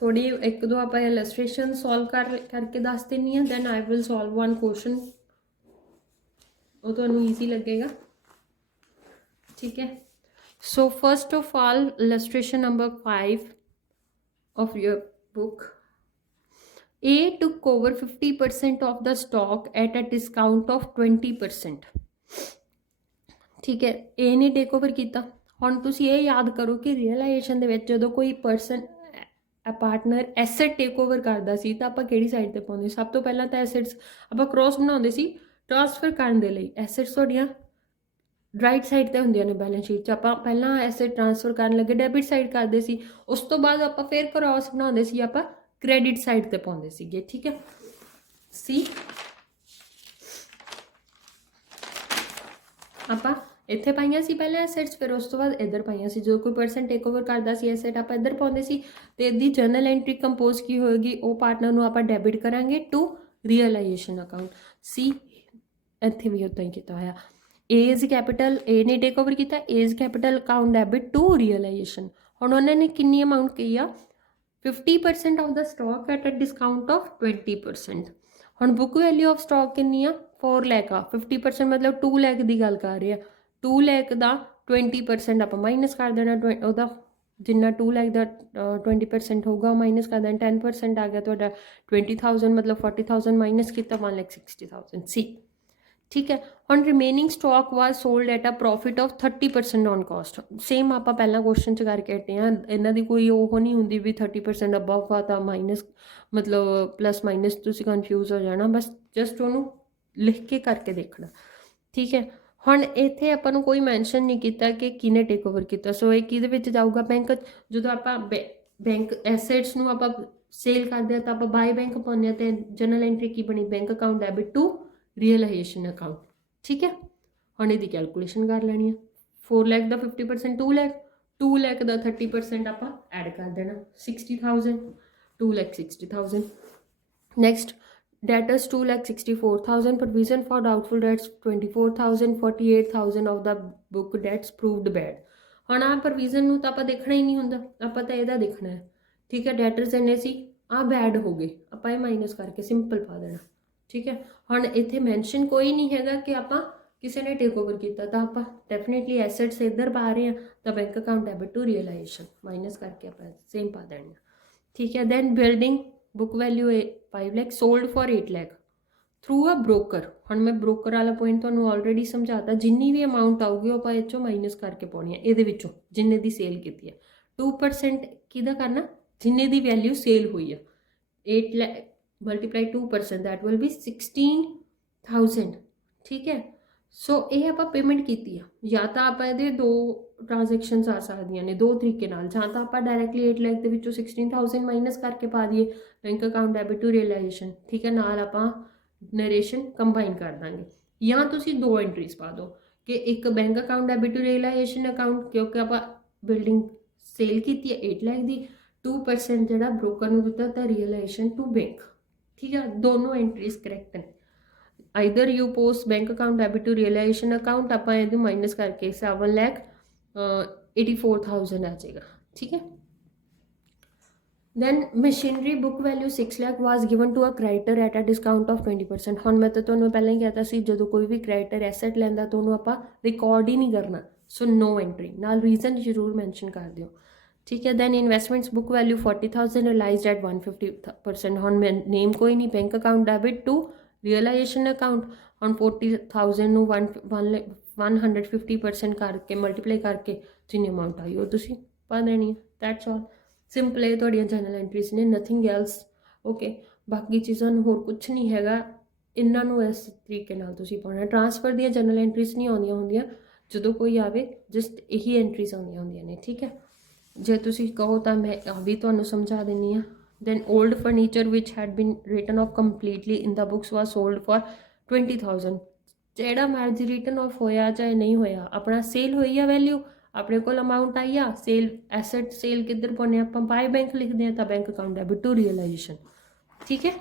थोड़ी एक दो आप इलस्ट्रेशन सॉल्व करके दस देनी है। Then I will solve one question, वो तो ईजी लगेगा। ठीक है। So first of all, illustration number 5 of your book. A took over 50% of the stock at a discount of 20%. ठीक है, ए ने टेक ओवर किया। ਹੁਣ ਤੁਸੀਂ ਇਹ ਯਾਦ ਕਰੋ ਕਿ ਰੀਅਲਾਈਜੇਸ਼ਨ ਦੇ ਵਿੱਚ ਜਦੋਂ ਕੋਈ person partner asset take over ਕਰਦਾ ਸੀ ਤਾਂ ਆਪਾਂ ਕਿਹੜੀ ਸਾਈਡ ਤੇ ਪਾਉਂਦੇ? ਸਭ ਤੋਂ ਪਹਿਲਾਂ ਤਾਂ ਐਸੈਟਸ ਆਪਾਂ ਕ੍ਰੋਸ ਬਣਾਉਂਦੇ ਸੀ ਟ੍ਰਾਂਸਫਰ ਕਰਨ ਦੇ ਲਈ। ਐਸੈਟਸ ਤੁਹਾਡੀਆਂ ਰਾਈਟ ਸਾਈਡ ਤੇ ਹੁੰਦੀਆਂ ਨੇ ਬੈਲੈਂਸ ਸ਼ੀਟ 'ਚ। ਆਪਾਂ ਪਹਿਲਾਂ ਐਸੈਟ ਟ੍ਰਾਂਸਫਰ ਕਰਨ ਲੱਗੇ ਡੈਬਿਟ ਸਾਈਡ ਕਰਦੇ ਸੀ, ਉਸ ਤੋਂ ਬਾਅਦ ਆਪਾਂ ਫਿਰ ਕ੍ਰੋਸ ਬਣਾਉਂਦੇ ਸੀ, ਆਪਾਂ ਕ੍ਰੈਡਿਟ ਸਾਈਡ ਤੇ ਪਾਉਂਦੇ ਸੀਗੇ। ਠੀਕ ਹੈ, ਸੀ ਆਪਾਂ ਇੱਥੇ ਪਾਈਆਂ ਸੀ ਪਹਿਲਾਂ ਐਸੈਟਸ, ਫਿਰ ਉਸ ਤੋਂ ਬਾਅਦ ਇੱਧਰ ਪਾਈਆਂ ਸੀ। ਜਦੋਂ ਕੋਈ ਪਰਸਨ ਟੇਕ ਓਵਰ ਕਰਦਾ ਸੀ ਐਸੈਟ ਆਪਾਂ ਇੱਧਰ ਪਾਉਂਦੇ ਸੀ, ਤੇ ਇਹਦੀ ਜਰਨਲ ਐਂਟਰੀ ਕੰਪੋਜ਼ ਕੀ ਹੋਏਗੀ? ਉਹ ਪਾਰਟਨਰ ਨੂੰ ਆਪਾਂ ਡੈਬਿਟ ਕਰਾਂਗੇ ਟੂ ਰੀਅਲਾਈਜੇਸ਼ਨ ਅਕਾਊਂਟ। ਸੀ ਇੱਥੇ ਵੀ ਉੱਦਾਂ ਹੀ ਕੀਤਾ ਹੋਇਆ। ਏਜ਼ ਕੈਪੀਟਲ, ਏ ਨੇ ਟੇਕ ਓਵਰ ਕੀਤਾ, A's capital account debit to realisation. ਹੁਣ ਉਹਨਾਂ ਨੇ ਕਿੰਨੀ ਅਮਾਊਂਟ ਕਹੀ ਆ? 50% of the stock at a discount of 20%। ਹੁਣ ਬੁੱਕ ਵੈਲਿਊ ਆਫ ਸਟਾਕ ਕਿੰਨੀ ਆ? 4 ਲੱਖ ਆ। 50% ਮਤਲਬ 2 ਲੱਖ ਦੀ ਗੱਲ ਕਰ ਰਹੇ ਆ। 2 ਲੱਖ ਦਾ 20% ਆਪਾਂ ਮਾਈਨਸ ਕਰ ਦੇਣਾ, ਉਹਦਾ ਜਿੰਨਾ 2 ਲੱਖ ਦਾ 20% ਹੋਊਗਾ ਉਹ ਮਾਈਨਸ ਕਰ ਦੇਣਾ। 10% ਆ ਗਿਆ ਤੁਹਾਡਾ 20,000, ਮਤਲਬ 40,000 ਮਾਈਨਸ ਕੀਤਾ 1,60,000 ਸੀ। ਠੀਕ ਹੈ, ਹੁਣ remaining stock was sold at a profit of 30% on cost. Same ਆਪਾਂ ਪਹਿਲਾਂ ਕੁਐਸਚਨ 'ਚ ਕਰਕੇ ਹਟੇ ਹਾਂ, ਇਹਨਾਂ ਦੀ ਕੋਈ ਉਹ ਨਹੀਂ ਹੁੰਦੀ ਵੀ 30% ਅਬਵ ਆ ਤਾਂ ਮਾਈਨਸ ਮਤਲਬ ਪਲੱਸ ਮਾਈਨਸ ਤੁਸੀਂ ਕਨਫਿਊਜ਼ ਹੋ ਜਾਣਾ, ਬਸ ਜਸਟ ਉਹਨੂੰ ਲਿਖ ਕੇ ਕਰਕੇ ਦੇਖਣਾ। ਠੀਕ ਹੈ, ਹੁਣ ਇੱਥੇ ਆਪਾਂ ਨੂੰ ਕੋਈ ਮੈਂਸ਼ਨ ਨਹੀਂ ਕੀਤਾ ਕਿ ਕਿਹਨੇ ਟੇਕ ਓਵਰ ਕੀਤਾ। ਸੋ ਇਹ ਕਿਹਦੇ ਵਿੱਚ ਜਾਊਗਾ? ਬੈਂਕ। ਜਦੋਂ ਆਪਾਂ ਬੈਂਕ ਐਸੈਟਸ ਨੂੰ ਆਪਾਂ ਸੇਲ ਕਰਦੇ ਹਾਂ ਤਾਂ ਆਪਾਂ ਬਾਈ ਬੈਂਕ ਪਾਉਂਦੇ ਹਾਂ, ਤੇ ਜਰਨਲ ਐਂਟਰੀ ਕੀ ਬਣੀ? Bank account debit to realisation account. ਠੀਕ ਹੈ, ਹੁਣ ਇਹਦੀ ਕੈਲਕੂਲੇਸ਼ਨ ਕਰ ਲੈਣੀ ਹੈ। 4 ਲੱਖ ਦਾ 50% 2 ਲੱਖ, 2 ਲੱਖ ਦਾ 30% ਆਪਾਂ ਐਡ ਕਰ ਦੇਣਾ 60,000, 2 lakh 60,000। Next debtors 2,64,000, provision for doubtful debts 24,000, 48,000 of the book debts proved bad। ਹੁਣ ਆਹ ਪ੍ਰੋਵੀਜ਼ਨ ਨੂੰ ਤਾਂ ਆਪਾਂ ਦੇਖਣਾ ਹੀ ਨਹੀਂ ਹੁੰਦਾ, ਆਪਾਂ ਤਾਂ ਇਹਦਾ ਦੇਖਣਾ ਹੈ। ਠੀਕ ਹੈ, ਡੈਟਰਸ ਇੰਨੇ ਸੀ, ਆਹ ਬੈਡ ਹੋ ਗਏ, ਆਪਾਂ ਇਹ ਮਾਈਨਸ ਕਰਕੇ ਸਿੰਪਲ ਪਾ ਦੇਣਾ। ਠੀਕ ਹੈ, ਹੁਣ ਇੱਥੇ ਮੈਂਸ਼ਨ ਕੋਈ ਨਹੀਂ ਹੈਗਾ ਕਿ ਆਪਾਂ ਕਿਸੇ ਨੇ ਟੇਕ ਓਵਰ ਕੀਤਾ, ਤਾਂ ਆਪਾਂ ਡੈਫੀਨੇਟਲੀ ਐਸੈਟਸ ਇੱਧਰ ਪਾ ਰਹੇ ਹਾਂ ਤਾਂ bank account debit to realisation minus ਕਰਕੇ ਆਪਾਂ ਸੇਮ ਪਾ ਦੇਣੀ। ਠੀਕ ਹੈ, then building book value 5 lakh sold for 8 lakh through a broker. ਹੁਣ ਮੈਂ ਬ੍ਰੋਕਰ ਵਾਲਾ ਪੁਆਇੰਟ ਤੁਹਾਨੂੰ ਆਲਰੇਡੀ ਸਮਝਾਤਾ। ਜਿੰਨੀ ਵੀ ਅਮਾਊਂਟ ਆਊਗੀ ਉਹ ਆਪਾਂ ਇਹ 'ਚੋਂ ਮਾਈਨਸ ਕਰਕੇ ਪਾਉਣੀ ਹੈ, ਇਹਦੇ ਵਿੱਚੋਂ ਜਿੰਨੇ ਦੀ ਸੇਲ ਕੀਤੀ ਹੈ। 2% ਕਿਹਦਾ ਕਰਨਾ? ਜਿੰਨੇ ਦੀ ਵੈਲਿਊ ਸੇਲ ਹੋਈ ਆ। 8 lakh multiply 2% that will B 16,000। ਠੀਕ ਹੈ, ਸੋ ਇਹ ਆਪਾਂ ਪੇਮੈਂਟ ਕੀਤੀ ਆ। ਜਾਂ ਤਾਂ ਆਪਾਂ ਇਹਦੇ ਦੋ ਟ੍ਰਾਂਜੈਕਸ਼ਨਸ ਆ ਸਕਦੀਆਂ ਨੇ ਦੋ ਤਰੀਕੇ ਨਾਲ, ਜਾਂ ਤਾਂ ਆਪਾਂ ਡਾਇਰੈਕਟਲੀ 8 ਲੱਖ ਦੇ ਵਿੱਚੋਂ 16,000 ਮਾਈਨਸ ਕਰਕੇ ਪਾ ਦਈਏ bank account debit to realisation. ਠੀਕ ਹੈ, ਨਾਲ ਆਪਾਂ ਨਰੇਸ਼ਨ ਕੰਬਾਈਨ ਕਰ ਦਾਂਗੇ। ਜਾਂ ਤੁਸੀਂ ਦੋ ਐਂਟਰੀਜ਼ ਪਾ ਦਿਓ ਕਿ ਇੱਕ bank account debit to realisation account, ਕਿਉਂਕਿ ਆਪਾਂ ਬਿਲਡਿੰਗ ਸੇਲ ਕੀਤੀ ਹੈ 8 ਲੱਖ ਦੀ, 2% ਜਿਹੜਾ ਬ੍ਰੋਕਰ ਨੂੰ ਦਿੱਤਾ ਤਾਂ ਰੀਅਲਾਈਜੇਸ਼ਨ ਟੂ ਬੈਂਕ। ਠੀਕ ਹੈ, ਦੋਨੋਂ ਐਂਟਰੀਜ਼ ਕਰੈਕਟ ਨੇ। Either you post bank account debit to realisation account, ਆਪਾਂ ਇਹਦੇ ਮਾਈਨਸ ਕਰਕੇ 7 ਲੱਖ 84,000 ਆ ਜਾਏਗਾ। ਠੀਕ ਹੈ, then machinery book value 6 lakh was given to a creditor at a discount of 20%। ਹੁਣ ਮੈਂ ਤਾਂ ਤੁਹਾਨੂੰ ਪਹਿਲਾਂ ਹੀ ਕਹਿਤਾ ਸੀ ਜਦੋਂ ਕੋਈ ਵੀ ਕ੍ਰੈਡੀਟਰ ਐਸੈਟ ਲੈਂਦਾ ਤਾਂ ਉਹਨੂੰ ਆਪਾਂ ਰਿਕਾਰਡ ਹੀ ਨਹੀਂ ਕਰਨਾ, ਸੋ ਨੋ ਐਂਟਰੀ, ਨਾਲ ਰੀਜ਼ਨ ਜ਼ਰੂਰ ਮੈਂਸ਼ਨ ਕਰ ਦਿਓ। ਠੀਕ ਹੈ, then investments book value 40,000 realised at 150%। ਹੁਣ ਮੈਂ ਨੇਮ ਕੋਈ ਨਹੀਂ, bank account debit to realisation account. ਹੁਣ 40,000 ਨੂੰ 150% ਕਰਕੇ ਮਲਟੀਪਲਾਈ ਕਰਕੇ ਜਿੰਨੀ ਅਮਾਊਂਟ ਆਈ ਉਹ ਤੁਸੀਂ ਪਾ ਦੇਣੀ ਹੈ। ਦੈਟਸ ਆਲ, ਸਿੰਪਲ ਇਹ ਤੁਹਾਡੀਆਂ ਜਰਨਲ ਐਂਟਰੀਜ਼ ਨੇ, ਨਥਿੰਗ ਐਲਸ। ਓਕੇ, ਬਾਕੀ ਚੀਜ਼ਾਂ ਨੂੰ ਹੋਰ ਕੁਛ ਨਹੀਂ ਹੈਗਾ, ਇਹਨਾਂ ਨੂੰ ਇਸ ਤਰੀਕੇ ਨਾਲ ਤੁਸੀਂ ਪਾਉਣਾ। ਟ੍ਰਾਂਸਫਰ ਦੀਆਂ ਜਰਨਲ ਐਂਟਰੀਜ਼ ਨਹੀਂ ਆਉਂਦੀਆਂ ਹੁੰਦੀਆਂ, ਜਦੋਂ ਕੋਈ ਆਵੇ ਜਸਟ ਇਹੀ ਐਂਟਰੀਜ਼ ਆਉਂਦੀਆਂ ਹੁੰਦੀਆਂ ਨੇ। ਠੀਕ ਹੈ, ਜੇ ਤੁਸੀਂ ਕਹੋ ਤਾਂ ਮੈਂ ਆ ਵੀ ਤੁਹਾਨੂੰ ਸਮਝਾ ਦਿੰਦੀ ਹਾਂ। Then old furniture which had been written off completely in the books was sold for 20,000। ਜਿਹੜਾ ਮਰਜ਼ੀ ਰਿਟਨ ਆਫ ਹੋਇਆ ਚਾਹੇ ਨਹੀਂ ਹੋਇਆ, ਆਪਣਾ ਸੇਲ ਹੋਈ ਆ, ਵੈਲਿਊ ਆਪਣੇ ਕੋਲ ਅਮਾਊਂਟ ਆਈ ਆ, ਸੇਲ ਐਸੈਟ ਸੇਲ ਕਿੱਧਰ ਪਾਉਂਦੇ ਆਪਾਂ? ਬਾਈ ਬੈਂਕ ਲਿਖਦੇ ਹਾਂ ਤਾਂ bank account debit to realisation. ਠੀਕ ਹੈ,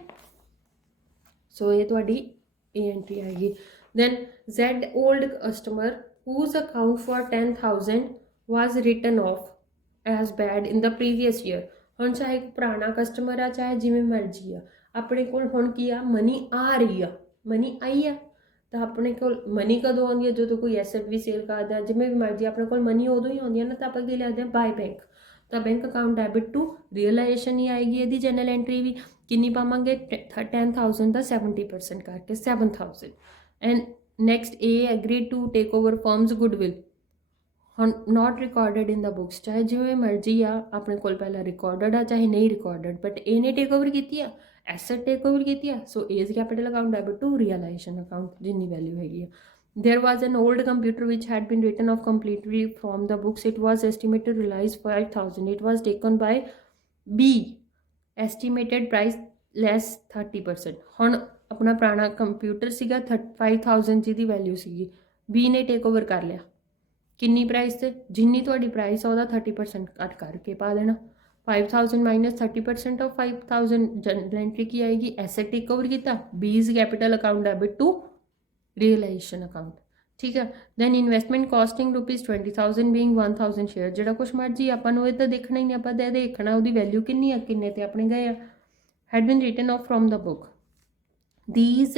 ਸੋ ਇਹ ਤੁਹਾਡੀ ਇਹ ਐਂਟਰੀ ਆਏਗੀ। Then Z old customer whose account for 10,000 was written off as bad in the previous year। ਹੁਣ ਚਾਹੇ ਪੁਰਾਣਾ ਕਸਟਮਰ ਆ ਚਾਹੇ ਜਿਵੇਂ ਮਰਜ਼ੀ ਆ, ਆਪਣੇ ਕੋਲ ਹੁਣ ਕੀ ਆ? ਮਨੀ ਆ ਰਹੀ ਆ, ਮਨੀ ਆਈ ਆ ਤਾਂ ਆਪਣੇ ਕੋਲ ਮਨੀ ਕਦੋਂ ਆਉਂਦੀ ਹੈ? ਜਦੋਂ ਕੋਈ ਐਸਟ ਵੀ ਸੇਲ ਕਰਦਾ, ਜਿਵੇਂ ਵੀ ਮਰਜ਼ੀ ਆਪਣੇ ਕੋਲ ਮਨੀ ਉਦੋਂ ਹੀ ਆਉਂਦੀ ਹੈ ਨਾ, ਤਾਂ ਆਪਾਂ ਕੀ ਲਿਖਦੇ ਹਾਂ? By bank. ਤਾਂ bank account debit to realisation ਹੀ ਆਏਗੀ ਇਹਦੀ ਜਨਰਲ ਐਂਟਰੀ ਵੀ। ਕਿੰਨੀ ਪਾਵਾਂਗੇ? 10,000 ਦਾ 70% ਕਰਕੇ 7,000। And next A agree to take over firm's goodwill, ਹੁਣ not recorded in the books. ਚਾਹੇ ਜਿਵੇਂ ਮਰਜ਼ੀ ਆ, ਆਪਣੇ ਕੋਲ ਪਹਿਲਾਂ ਰਿਕਾਰਡਡ ਆ ਚਾਹੇ ਨਹੀਂ ਰਿਕਾਰਡਡ, ਬਟ ਇਹਨੇ ਟੇਕ ਓਵਰ ਕੀਤੀ ਆ, ਐਸਟ ਟੇਕ ਓਵਰ ਕੀਤੀ ਆ, so A's capital account debit to realisation account ਜਿੰਨੀ ਵੈਲਿਊ ਹੈਗੀ ਆ। There was an old computer which had been written off completely from the books. It was estimated to realize 5,000. It was taken by B. Estimated price less 30%. ਹੁਣ ਆਪਣਾ ਪੁਰਾਣਾ ਕੰਪਿਊਟਰ ਸੀਗਾ 5,000 ਜਿਹਦੀ ਵੈਲਿਊ ਸੀਗੀ, B ਨੇ ਟੇਕ ਓਵਰ ਕਰ ਲਿਆ। ਕਿੰਨੀ ਪ੍ਰਾਈਸ ਤੇ? ਜਿੰਨੀ ਤੁਹਾਡੀ ਪ੍ਰਾਈਸ ਆ ਉਹਦਾ 30% ਕੱਟ ਕਰਕੇ ਪਾ ਦੇਣਾ। 5,000 ਮਾਈਨਸ 30% ਆਫ 5,000 ਜਨਰਲ ਐਂਟਰੀ ਕੀ ਆਏਗੀ? ਐਸਟ ਟੇਕ ਓਵਰ ਕੀਤਾ, B's capital account debit to realisation account. ਠੀਕ ਹੈ। Then investment costing ₹20,000 being 1,000 share. ਜਿਹੜਾ ਕੁਛ ਮਰਜੀ ਆਪਾਂ ਨੂੰ ਇਹ ਤਾਂ ਦੇਖਣਾ ਹੀ ਨਹੀਂ, ਆਪਾਂ ਤਾਂ ਦੇਖਣਾ ਉਹਦੀ ਵੈਲਿਊ ਕਿੰਨੀ ਆ, ਕਿੰਨੇ ਤੇ ਆਪਣੇ ਗਏ ਆ। Head been written of from the book. These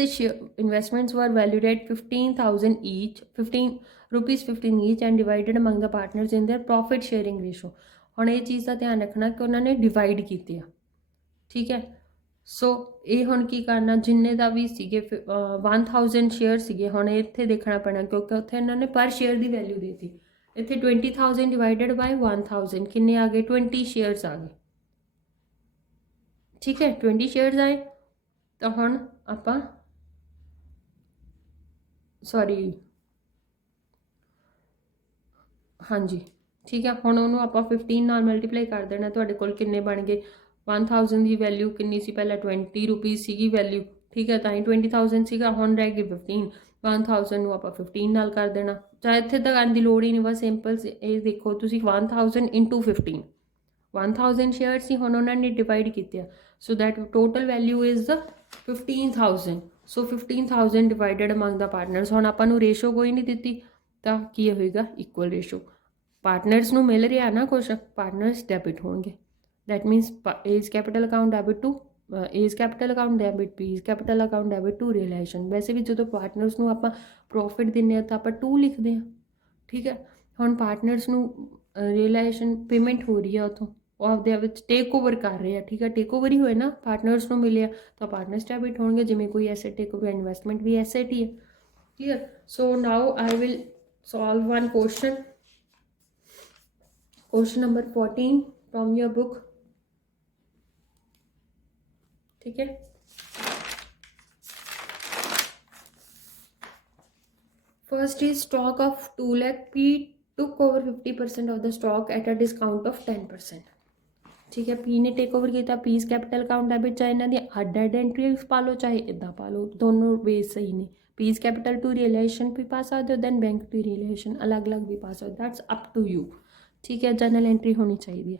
investments were valued at 15,000 each, 15 each and divided among the partners in their profit sharing ratio. ਹੁਣ ਇਹ ਚੀਜ਼ ਦਾ ਧਿਆਨ ਰੱਖਣਾ ਕਿ ਉਹਨਾਂ ਨੇ ਡਿਵਾਈਡ ਕੀਤੇ ਆ। ਠੀਕ ਹੈ। ਸੋ ਇਹ ਹੁਣ ਕੀ ਕਰਨਾ, ਜਿੰਨੇ ਦਾ ਵੀ ਸੀਗੇ 1,000 ਸ਼ੇਅਰ ਸੀਗੇ, ਹੁਣ ਇੱਥੇ ਦੇਖਣਾ ਪੈਣਾ ਕਿਉਂਕਿ ਉੱਥੇ ਇਹਨਾਂ ਨੇ ਪਰ ਸ਼ੇਅਰ ਦੀ ਵੈਲਿਊ ਦੇਤੀ। ਇੱਥੇ 20,000 ਡਿਵਾਈਡਡ ਬਾਈ 1,000 ਕਿੰਨੇ ਆ ਗਏ? 20 ਸ਼ੇਅਰਸ ਆ ਗਏ। ਠੀਕ ਹੈ, 20 ਸ਼ੇਅਰਸ ਆਏ। ਤਾਂ ਹੁਣ ਆਪਾਂ ਹਾਂਜੀ ਠੀਕ ਹੈ, ਹੁਣ ਉਹਨੂੰ ਆਪਾਂ 15 ਨਾਲ ਮਲਟੀਪਲਾਈ ਕਰ ਦੇਣਾ। ਤੁਹਾਡੇ ਕੋਲ ਕਿੰਨੇ ਬਣ ਗਏ? 1,000 ਦੀ ਵੈਲਿਊ ਕਿੰਨੀ ਸੀ? ਪਹਿਲਾਂ 20 ਰੁਪੀਜ਼ ਸੀਗੀ ਵੈਲਿਊ। ਠੀਕ ਹੈ, ਤਾਂ ਹੀ 20,000 ਸੀਗਾ, ਹੁਣ ਰਹਿ ਗਈ 15। 1,000 ਨੂੰ ਆਪਾਂ 15 ਨਾਲ ਕਰ ਦੇਣਾ। ਚਾਹੇ ਇੱਥੇ ਤਾਂ ਕਰਨ ਦੀ ਲੋੜ ਹੀ ਨਹੀਂ, ਬਸ ਸਿੰਪਲ ਇਹ ਦੇਖੋ ਤੁਸੀਂ 1,000 ਇੰਟੂ 15। 1,000 ਸ਼ੇਅਰ ਸੀ, ਹੁਣ ਉਹਨਾਂ ਨੇ ਡਿਵਾਈਡ ਕੀਤੇ ਆ, so that total value is 15,000। So 15,000 divided among the partners. ਹੁਣ ਆਪਾਂ ਨੂੰ ਰੇਸ਼ੋ ਕੋਈ ਨਹੀਂ ਦਿੱਤੀ, ਤਾਂ ਕੀ ਹੋਏਗਾ? Equal ratio. ਪਾਰਟਨਰਸ ਨੂੰ ਮਿਲ ਰਿਹਾ ਨਾ ਕੁਛ, ਪਾਰਟਨਰਸ ਡੈਬਿਟ ਹੋਣਗੇ। That means A's capital account debit to A's capital account debit B's capital account debit to realisation. ਵੈਸੇ ਵੀ ਜਦੋਂ ਪਾਰਟਨਰਸ ਨੂੰ ਆਪਾਂ ਪ੍ਰੋਫਿਟ ਦਿੰਦੇ ਹਾਂ ਤਾਂ ਆਪਾਂ 2 ਲਿਖਦੇ ਹਾਂ। ਠੀਕ ਹੈ, ਹੁਣ ਪਾਰਟਨਰਸ ਨੂੰ ਰੀਅਲਾਈਜੇਸ਼ਨ ਪੇਮੈਂਟ ਹੋ ਰਹੀ ਆ ਉੱਥੋਂ, ਉਹ ਆਪਦੇ ਵਿੱਚ ਟੇਕ ਓਵਰ ਕਰ ਰਹੇ ਆ। ਠੀਕ ਹੈ, ਟੇਕ ਓਵਰ ਹੀ ਹੋਏ ਨਾ, ਪਾਰਟਨਰਸ ਨੂੰ ਮਿਲਿਆ ਤਾਂ ਪਾਰਟਨਰਸ ਡੈਬਿਟ ਹੋਣਗੇ। ਜਿਵੇਂ ਕੋਈ ਐਸਟ ਟੇਕ ਓਵਰ, ਇਨਵੈਸਟਮੈਂਟ ਵੀ ਐਸਟ ਹੀ ਹੈ। Clear? So now I will solve one question. Question number 14 from your book. ठीक है, first is stock of 2 lakh. P took over 50% of the stock at a discount of 10%. ठीक है, P ने टेक ओवर किया, पीस कैपिटल अकाउंट डेबिट। चाहे इन्हों दी हड एंट्रीज पा लो चाहे इदा पा लो, दोनों वे सही ने। पीस कैपिटल टू रियलाइजेशन भी पा सकते हो, दैन बैंक टू रियलाइजेशन अलग अलग भी पा सकते हो, दैट्स अप टू यू। ठीक है, जनरल एंट्री होनी चाहिए।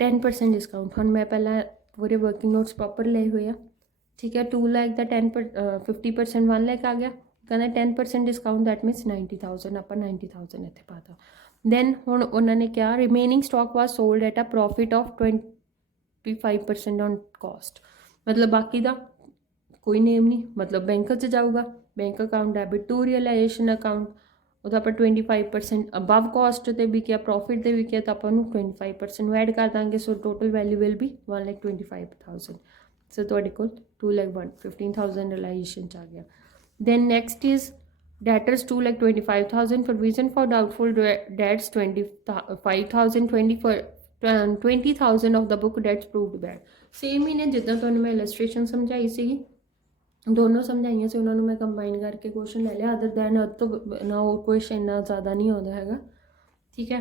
10% डिस्काउंट, हम मैं पहला पूरे वर्किंग नोट्स प्रॉपर ले हुए हैं। ठीक है, 2 लाख का 50% 1 लाख आ गया, कहना 10% डिस्काउंट दैट मीनस 90,000, आप 90,000 इतने पाता। दैन हुण उन्होंने क्या, remaining stock was sold at a profit of 25% on cost. मतलब बाकी का कोई नेम नहीं, मतलब बैंक च जाऊगा, bank account debit to realisation account, वो आप 25% अबव कॉस्ट से भी किया, प्रॉफिट से भी किया, तो आपको 25% ऐड कर देंगे। So total value will be 1,25,000। So तुहाडे कोल 2,15,000 रियलाइजेशन आ गया। Then next is debtors 2,25,000, provision for doubtful debts 25,000, 20,000 of the book debts proved bad। Same ही ने जिदा तुहानूं मैं इलस्ट्रेशन समझाई सी, दोनों समझाइया से उन्होंने मैं कंबाइन करके क्वेश्चन ले लिया। अदर दैन तो ना और क्वेश्चन इन्ना ज़्यादा नहीं आता है। ठीक है,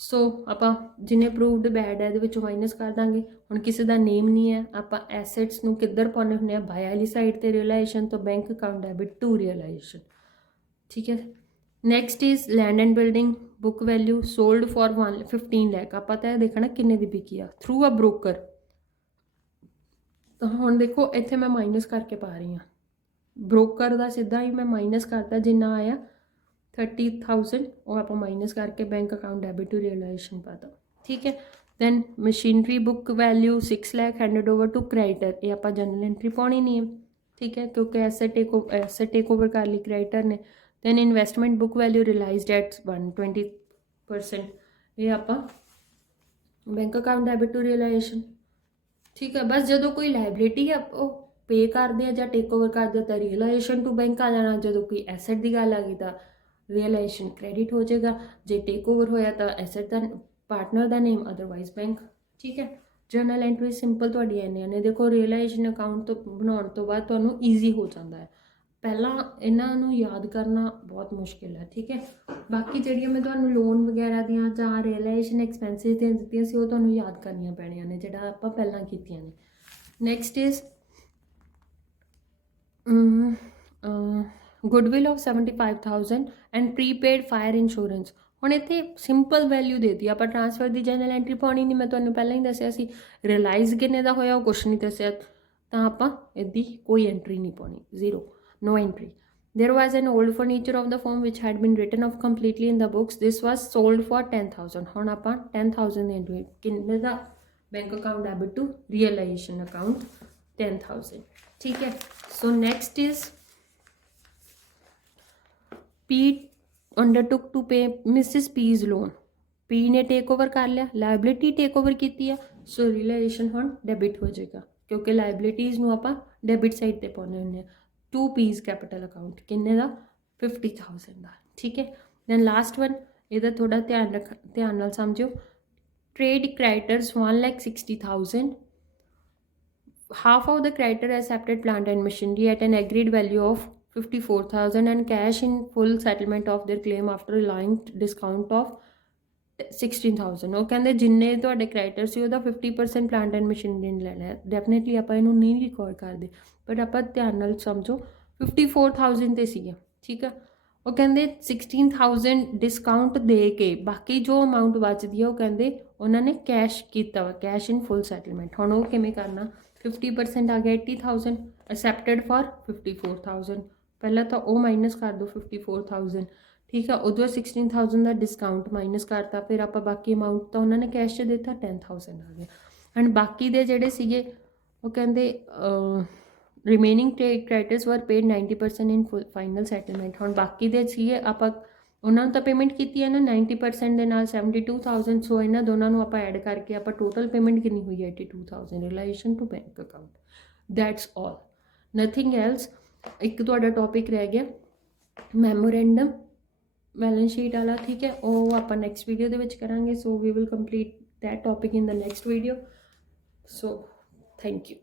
सो आप जिन्हें प्रूवड बैड है ये माइनस कर देंगे। हुण किसी का नेम नहीं है, आप एसेट्स नूं किधर पाने हुंदे, बाय वाली साइड ते रियलाइजेशन, तो bank account debit to realisation. ठीक है, next is land and building book value sold for 15 lakh. आप तो देखना किन्ने दी बिकी आ, थ्रू अ ब्रोकर। तो हुण देखो इत्थे मैं माइनस करके पा रही हाँ, ब्रोकर का सीधा ही मैं माइनस करता, जिन्ना आया 30,000 वो आप माइनस करके bank account debit to realisation पाता। ठीक है, then machinery book value 6 lakh handed over to creditor, ये आप जनरल एंट्री पानी नहीं है। ठीक है, क्योंकि एसेट टेक ओवर कर ली क्रेडिटर ने। Then investment book value realised at 120%, ये आप bank account debit to realisation. ठीक है, बस जो कोई लाइबिलिटी है वो पे करते हैं या टेक ओवर करते तो रियलाइजेशन टू बैंक आ जाना, जो कोई एसेट की गल आ गई तो रियलाइजेशन क्रेडिट हो जाएगा, जो टेक ओवर होया तो एसेट का पार्टनर का नेम, अदरवाइज बैंक। ठीक है, जर्नल एंट्री सिंपल थोड़ी इन्नियां ने। देखो रियलाइजेशन अकाउंट तो बनाने तो बाद तुहानूं ईजी हो जाता है, पहला इन्हों याद करना बहुत मुश्किल है। ठीक है, बाकी जिहड़ियां मैं तुहानूं लोन वगैरह दियां जां रियलाइजेशन एक्सपेंसिस दियां दित्तियां सी, ओह तुहानूं याद करनियां पैणियां ने, जिहड़ा आपां पहलां कीतियां ने। Next is goodwill of 75,000 and prepaid fire insurance. ਹੁਣ ਇੱਥੇ ਸਿੰਪਲ ਵੈਲਿਊ ਦੇ ਦਿੱਤੀ, ਆਪਾਂ ਟ੍ਰਾਂਸਫਰ ਦੀ ਜਨਰਲ ਐਂਟਰੀ ਪਾਉਣੀ ਨਹੀਂ, ਮੈਂ ਤੁਹਾਨੂੰ ਪਹਿਲਾਂ ਹੀ ਦੱਸਿਆ ਸੀ। ਰਿਅਲਾਈਜ਼ ਕਿੰਨੇ ਦਾ ਹੋਇਆ ਉਹ ਕੁਛ ਨਹੀਂ ਦੱਸਿਆ, ਤਾਂ ਆਪਾਂ ਇਹਦੀ ਕੋਈ ਐਂਟਰੀ ਨਹੀਂ ਪਾਉਣੀ, zero, no entry. There was an old furniture of the firm which had been written off completely in the books. This was sold for 10,000. ਹੁਣ ਆਪਾਂ 10,000 ਦੀ ਐਂਟਰੀ, ਕਿੰਨੇ ਦਾ bank account debit to realisation account 10,000। ठीक है, so next is P undertook to pay Mrs. P's loan. P ने टेक ओवर कर लिया, लाइबिलिटी टेक ओवर की है, सो रियलाइजेशन हम डेबिट हो जाएगा, क्योंकि लाइबिलिटीज़ में आप डेबिट साइड पर पाने होंगे। 2 P's कैपिटल अकाउंट किन्ने का 50,000 का। ठीक है, दैन लास्ट वन, ये थोड़ा ध्यान नाल समझो। Trade creditors 1,60,000, half of the creditor accepted plant and machinery at an agreed value of 54,000 and cash in full settlement of their claim after allowing discount of 16,000। ਉਹ ਕਹਿੰਦੇ ਜਿੰਨੇ ਤੁਹਾਡੇ ਕ੍ਰੈਡੀਟਰ ਸੀ ਉਹਦਾ 50% ਪਲਾਂਟ ਐਂਡ ਮਸ਼ੀਨਰੀ ਨੇ ਲੈਣਾ ਹੈ। ਡੈਫੀਨੇਟਲੀ ਆਪਾਂ ਇਹਨੂੰ ਨਹੀਂ ਰਿਕਾਰਡ ਕਰਦੇ, ਬਟ ਆਪਾਂ ਧਿਆਨ ਨਾਲ ਸਮਝੋ 54,000 ਤੇ ਸੀਗਾ। ਠੀਕ ਆ, ਉਹ ਕਹਿੰਦੇ 16,000 ਡਿਸਕਾਊਂਟ ਦੇ ਕੇ ਬਾਕੀ ਜੋ ਅਮਾਊਂਟ ਬਚਦੀ ਆ ਉਹ ਕਹਿੰਦੇ ਉਹਨਾਂ ਨੇ ਕੈਸ਼ ਕੀਤਾ ਵਾ, ਕੈਸ਼ ਇਨ ਫੁੱਲ ਸੈਟਲਮੈਂਟ। ਹੁਣ ਉਹ ਕਿਵੇਂ ਕਰਨਾ, 50% ਆ ਗਿਆ 80,000, ਅਸੈਪਟਡ ਫॉर 54,000, ਪਹਿਲਾਂ ਤਾਂ ਉਹ ਮਾਈਨਸ ਕਰ ਦਿਓ 54,000। ठीक है, उधर 16,000 का डिस्काउंट माइनस करता, फिर आप बाकी अमाउंट तो उन्होंने कैश च देता 10,000 आ गया। एंड बाकी दे जेडे सीगे वो कहते remaining creditors were paid 90% in final settlement. हम बाकी दे सीगे आप उन्होंने तो पेमेंट की है ना 90% के नाल 72,000, सो इन्होंने दोनों को आप ऐड करके आप टोटल पेमेंट कितनी हुई है 82,000 relation to bank account. That's all, nothing else. एक तो टॉपिक रह गया मैमोरेंडम बैलेंस शीट वाला। ठीक है, वो आप नैक्सट वीडियो के करांगे, so we will complete that topic in the next video. So thank you.